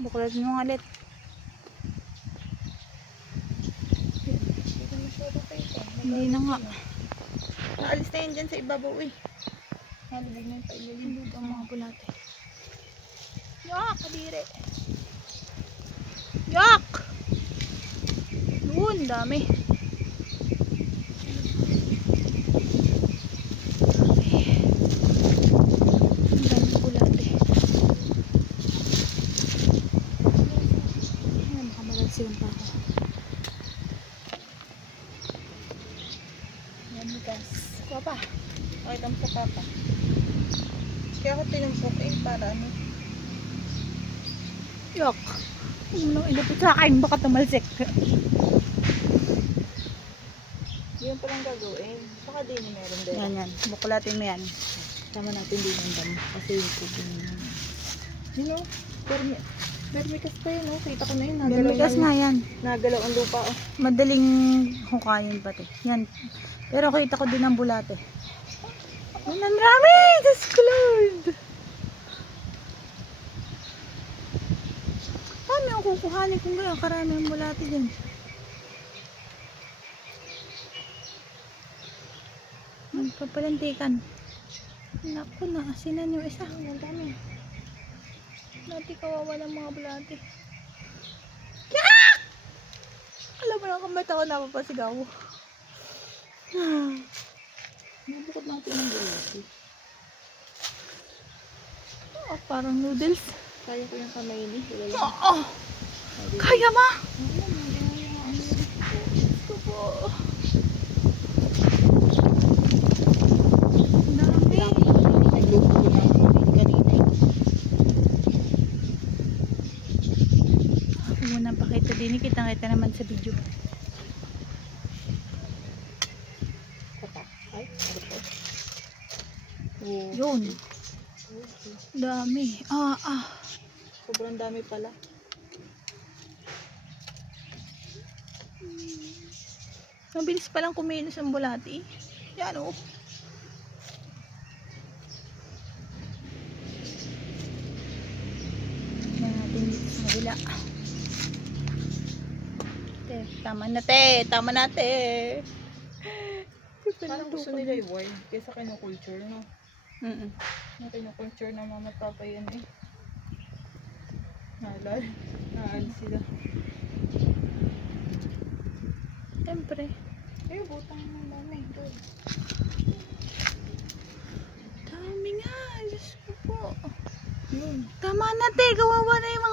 Buklat mo nga ulit. Hindi na nga. Naalis na yun dyan sa ibabaw eh. Nalibig na yung pailalim. Hindi ang mga bulate. Yak! Kadiri. Yak! Doon, dami. Ang dami bulate. Ayan, makamalagsigan pa ako. Yan, guys. Kuha pa. Pakita mo sa papa. Kaya ako tinumpok eh, para ano. Yak! Ano ilapit sa akin, baka tumalsik. Yun palang gagawin. Saka din meron din. Yan, yan. Bukulatin mo yan. Tama natin din yung dam. Kasi yung tubig na. Yun o. Vermicas pa yun o. Kita ko na yun. Vermicas nga yan. Nagalaw ang lupa o. Madaling hukayin pati. Yan. Pero kita ko din ang bulate. Yan ang marami! Diyos ko Lord! Paano yung kukuhanin kung gano'n karami ang bulate dyan? Magpapalantikan. Naku na, asinan yung isa. Ang dami. Dati kawawa ng mga bulate. Yak! Alam mo na kamay ako napapasigaw. Nabukod natin ang bulate. Oh, parang noodles. Kaya ko yung kamay ni. Oo! Kaya ma! Gusto po. Ang dami. Nagluto ko ng kanina. Ako muna pakita din. Kitang-kita naman sa video. Kata. Ay, ano po? Oo. Yun. Dami. Sobrang dami pala. Mabilis palang kumilos ang bulati. Yan o. Yan natin dito sa kabila. Te, tama na te. Tama na te. Parang gusto nila i-wild kaysa kinukulture, no? Na kinukulture na mama at papa yan eh. Naalala. Naalis sila. Siyempre. Eh, butang ng dami. Good. Dami nga. Diyos ko po. Yun. Tama na te. Kawawa na yung